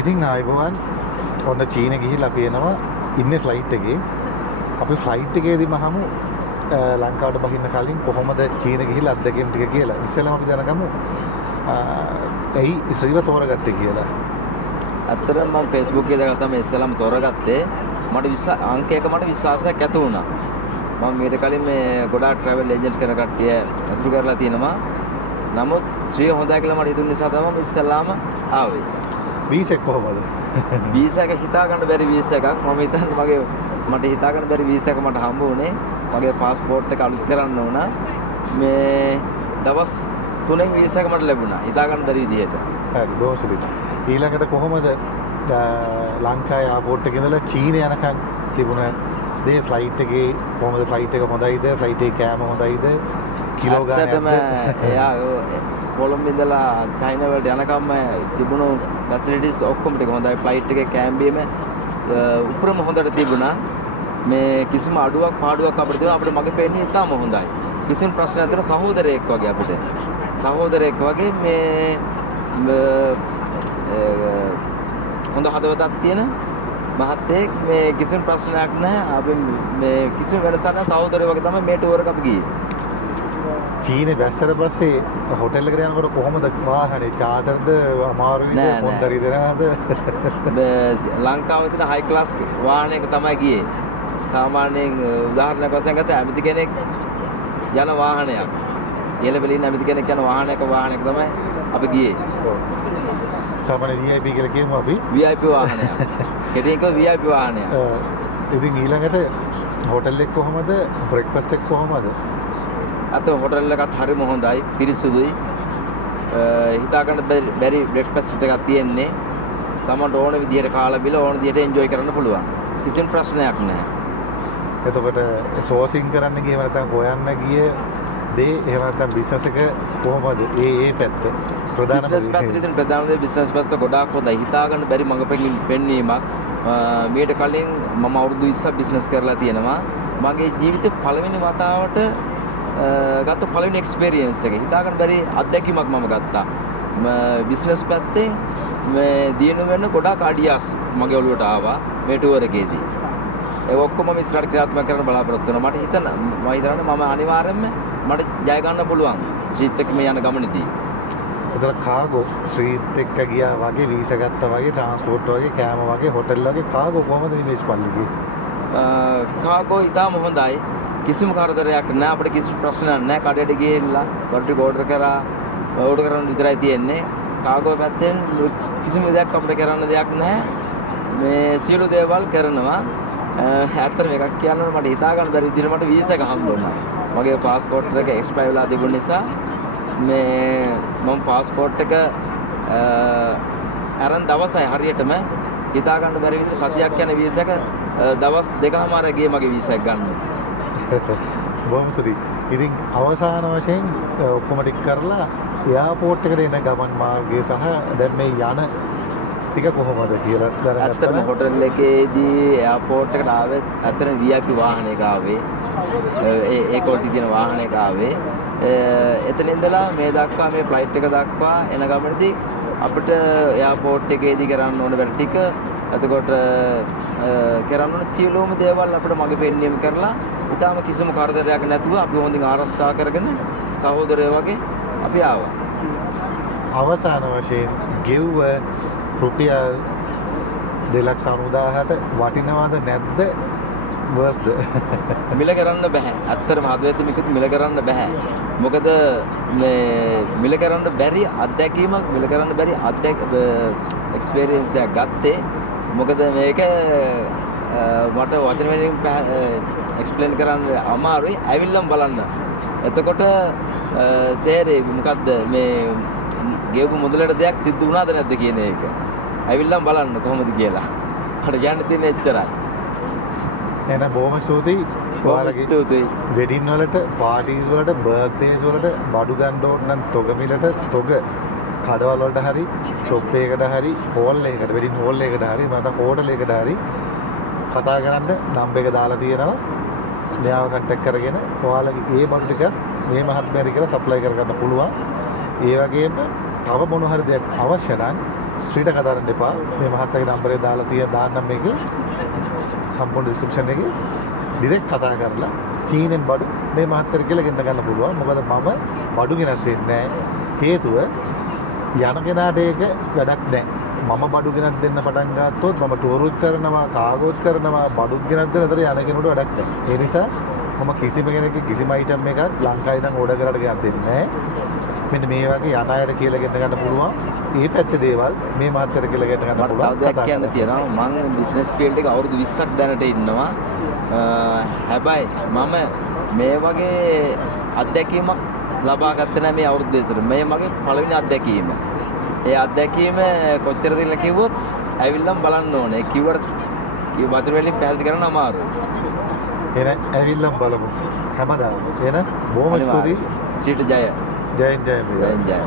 ඉතින් ආයිබෝවන් ඔන්න චීන ගිහිල්ලා අපි එනවා ඉන්නේ ෆ්ලයිට් එකේ. අපි ෆ්ලයිට් එකේදී මහමු ලංකාවට බහින්න කලින් කොහොමද චීන ගිහිල්ලා අත්දැකීම් ටික කියලා. ඉස්සෙල්ලාම අපි දැනගමු ඇයි ඉස්සෙල්ව තෝරගත්තේ කියලා. ඇත්තටම මම Facebook එකේ දැක්කම තමයි ඉස්සෙල්ලාම තෝරගත්තේ. මට අංකයක මට විශ්වාසයක් ඇති වුණා. මම ඊට කලින් මේ ගොඩාක් ට්‍රැවල් ඒජන්ට් කරන කට්ටිය අසුරු කරලා තියෙනවා. නමුත් ශ්‍රී හොඳයි කියලා මට හිතුන නිසා තමයි ඉස්සෙල්ලාම ආවේ. වීසා එක කොහොමද? වීසා එක හිතා ගන්න බැරි වීසා එකක්. මම හිතන්නේ මට හිතා ගන්න බැරි වීසා එක මට හම්බ වුණේ. මගේ પાස්පෝර්ට් එක අලුත් කරන්න ඕන. මේ දවස් 3න් වීසා එක මට ලැබුණා. හිතා ගන්න බැරි විදිහට. හරි බොහොම ඊළඟට කොහොමද ලංකාවේ එයාපෝට් එකේ ඉඳලා චීන යනකම් තිබුණ දේ ෆ්ලයිට් එකේ කොහොමද ෆ්ලයිට් එක හොඳයිද ෆ්ලයිට් එකේ කෑම හොඳයිද කිලෝ ගානක්ද එයා කොළඹ ඉඳලා චයිනා වලට යනකම් තිබුණු ෆැසිලිටිස් ඔක්කොම ටික හොඳයි ෆ්ලයිට් එකේ කෑම බීම උපරිම හොඳට තිබුණා මේ කිසිම අඩුවක් පාඩුවක් අපිට තිබුණා අපිට මගේ පෙන්නේ ඉතාම හොඳයි කිසිම ප්‍රශ්නයක් නැතුව සහෝදරයෙක් වගේ අපිට සහෝදරයෙක් වගේ මේ හොඳ හදවතක් තියෙන මහත්තයෙක් මේ කිසිම ප්‍රශ්නයක් නැහැ අපි මේ කිසිම වෙනසක් නැහැ සහෝදරයෝ වගේ තමයි මේ ටුවර් එක අපි ගියේ චීනේ බැස්සට පස්සේ හොටෙල් එකට යනකොට කොහොමද වාහනේ චාටර්ද අමාරුයිද මොන්දරි දෙනවද ලංකාවේ තියෙන හයි ක්ලාස් වාහනයක තමයි ගියේ සාමාන්‍යයෙන් උදාහරණයක් වශයෙන් ගත්තා ඇමති කෙනෙක් යන වාහනයක් ඉහළ පෙළීන ඇමති කෙනෙක් යන වාහනයක තමයි අපි ගියේ සාමාන්‍ය VIP කියලා කියමු අපි VIP වාහනයක් කෙටියෙන් කිව්ව VIP වාහනයක් ඉතින් ඊළඟට හොටෙල් එක කොහමද බ්‍රෙක්ෆාස්ට් එක කොහමද අත හොටෙල් එකත් හරිම හොඳයි පිරිසුදුයි හිතා ගන්න බැරි බ්‍රෙක්ෆාස්ට් එකක් තියෙන්නේ තමන්ට ඕන විදිහට කාලා බිල ඕන විදිහට එන්ජොයි කරන්න පුළුවන් කිසිම ප්‍රශ්නයක් නැහැ එතකොට සෝසින් කරන්න ගියේ නැත්නම් හොයන්න ගියේ දේ එහෙම නැත්නම් බිස්නස් එක කොහොමද ඒ පැත්ත ප්‍රධාන බිස්නස් පැත්තේ තියෙන ප්‍රධාන දේ බිස්නස් පැත්ත ගොඩාක් හොඳයි හිතා ගන්න බැරි මඟ පෙන්වීමක් මීට කලින් මම අවුරුදු 20ක් බිස්නස් කරලා තියෙනවා මගේ ජීවිතේ පළවෙනි වතාවට ගත්ත පළවෙනි එක්ස්පීරියන්ස් එක හිතා ගන්න බැරි අත්දැකීමක් මම ගත්තා බිස්නස් පැත්තෙන් මේ දිනු වෙන ගොඩාක් අඩියාස් මගේ ඔළුවට ආවා මේ ටුවර් එකේදී ඒ ඔක්කොම මම ඉස්සරහට ක්‍රියාත්මක කරන්න බලාපොරොත්තු වෙනවා මට හිතන්නේ මම අනිවාර්යයෙන්ම මට ජය ගන්න පුළුවන් ශ්‍රීත් එක්ක මේ යන ගමනේදී එතන කාගෝ ශ්‍රීත් එක්ක ගියා වගේ වීසා ගත්තා වගේ ට්‍රාන්ස්පෝර්ට් වගේ කෑම වගේ හොටෙල් වගේ කාගෝ කොහමද ඉමේජ් පල්ලිගේ කාගෝ ඉතාම හොඳයි කිසිම කරදරයක් නැහැ අපිට කිසි ප්‍රශ්නයක් නැහැ කඩේට ගිහිල්ලා වර්ටි ඕඩර් කරන්න විතරයි තියෙන්නේ කාගෝ පැත්තෙන් කිසිම දෙයක් අපිට කරන්න දෙයක් නැහැ මේ සියලු දේවල් කරනවා ඇත්තටම එකක් කියන්න මට හිතා ගන්න බැරි විදිහට මට වීසා එක හම්බ වුණා මගේ પાස්පෝර්ට් එක එක්ස්පයර් වෙලා තිබුණ නිසා මේ මම પાස්පෝර්ට් එක අරන් දවසයි හරියටම හිතා ගන්න බැරි විදිහට සතියක් යන වීසා එක දවස් දෙකමාර ගියේ මගේ වීසා එක ගන්න බොහොම සුදී. ඉතින් අවසාන වශයෙන් ඔක්කොම ටික කරලා එයාපෝට් එකට එන ගමන් මාර්ගය සහ දැන් මේ යන ටික කොහොමද කියලා දැනගත්තා. ඇත්තටම හොටෙල් එකේදී එයාපෝට් එකට ආවෙත් ඇත්තටම VIP වාහනයක ආවේ. ඒ ක්වොලිටි තියෙන වාහනයක ආවේ. එතන ඉඳලා මේ දක්වා මේ ෆ්ලයිට් එක දක්වා එන ගමනේදී අපිට එයාපෝට් එකේදී කරන්න ඕන වැඩ ටික එතකොට කරන්න ඕන සියලුම දේවල් අපිට මගේ පෙන්වීම කරලා ඉතාලම කිසිම කරදරයක් නැතුව අපි හොඳින් ආරක්ෂා කරගෙන සහෝදරයෝ වගේ අපි ආවා. අවසාන වශයෙන් ගෙව්ව රුපියල් 2,90,000ට වටිනවද නැද්ද? වර්ස්ද? මිල කරන්න බෑ. ඇත්තටම හදවතින් මේක මිල කරන්න බෑ. මොකද මේ මිල කරන්න බැරි අත්දැකීමක් මිල කරන්න බැරි එක්ස්පීරියන්ස් එකක් ගත්තේ. මොකද මේක මට වචන වලින් එක්ස්ප්ලেইন කරන්න අමාරුයි. ඇවිල්ලම් බලන්න. එතකොට තේරෙයි මොකද්ද මේ ගෙවපු මුදලට දෙයක් සිද්ධ වුණාද නැද්ද කියන එක. ඇවිල්ලම් බලන්න කොහොමද කියලා. අර කියන්න තියෙන එච්චරයි. එන බොහොම ස්තුතියි. ඔයාලගේ ස්තුතියි. වෙඩින් වලට, පාටිස් වලට, බර්ත්ඩේස් වලට බඩු ගන්න ඕන නම් තොග මිලට තොග කඩවල වලට හරි, ෂොප් එකකට හරි, හෝල් එකකට, වෙඩින් හෝල් එකකට හරි, නැත්නම් හෝටල් එකකට හරි කතා කරන්න නම්බර් එක දාලා තියෙනවා. මෙයාව කන්ටැක්ට් කරගෙන ඔයාලගේ ඒ බඩු ටික මේ මහත්මයාට කියලා සප්ලයි කරගන්න පුළුවන්. ඒ වගේම තව මොන හරි දෙයක් අවශ්‍ය නම් ශ්‍රීට කතා කරන්න එපා. මේ මහත්තයාගේ නම්බරේ දාලා දාන්නම් මේකේ සම්පූර්ණ ඩිස්ක්‍රිප්ෂන් එකේ ඩිරෙක්ට් කතා කරලා චීනෙන් බඩු මේ මහත්තයාට කියලා ගෙන්න ගන්න පුළුවන්. මොකද මම බඩු ගෙනත් දෙන්නේ නැහැ. හේතුව යන කෙනාට ඒක වැඩක් නැහැ. මම බඩු ගෙනත් දෙන්න පටන් ගත්තොත් මම ටූරුත් කරනවා, කාගෝත් කරනවා, බඩු ගෙනත් දෙන අතර යන කෙනෙකුට වැඩක් නැහැ. ඒ නිසා මම කිසිම කෙනෙක්ගේ කිසිම අයිටම් එකක් ලංකාවේ ඉඳන් ඕඩර් කරලා ගෙනත් දෙන්නේ නැහැ. මෙන්න මේ වගේ යන අයට කියලා ගෙන්න ගන්න පුළුවන්. ඒ පැත්තේ දේවල් මේ මාත්‍යට කියලා ගෙන්න ගන්න පුළුවන්. තව දෙයක් කියන්න තියෙනවා. මම බිස්නස් ෆීල්ඩ් එකේ අවුරුදු 20ක් දැනට ඉන්නවා. හැබැයි මම මේ වගේ අත්දැකීමක් ලබා ගත්තේ නැහැ මේ අවුරුදු දෙකතර. මේ මගේ පළවෙනි අත්දැකීම. ඒ අත්දැකීම කොච්චරද කියලා කිව්වොත් ඇවිල්ලා බලන්න ඕනේ. කිව්වට වතුර වලින් පැහැදිලි කරන්න අමාරුයි. එන ඇවිල්ලා බලමු. හැමදාම. එන බොහොම ස්තුතියි. ශ්‍රීට ජය. ජයෙන් ජය. ජයෙන් ජය.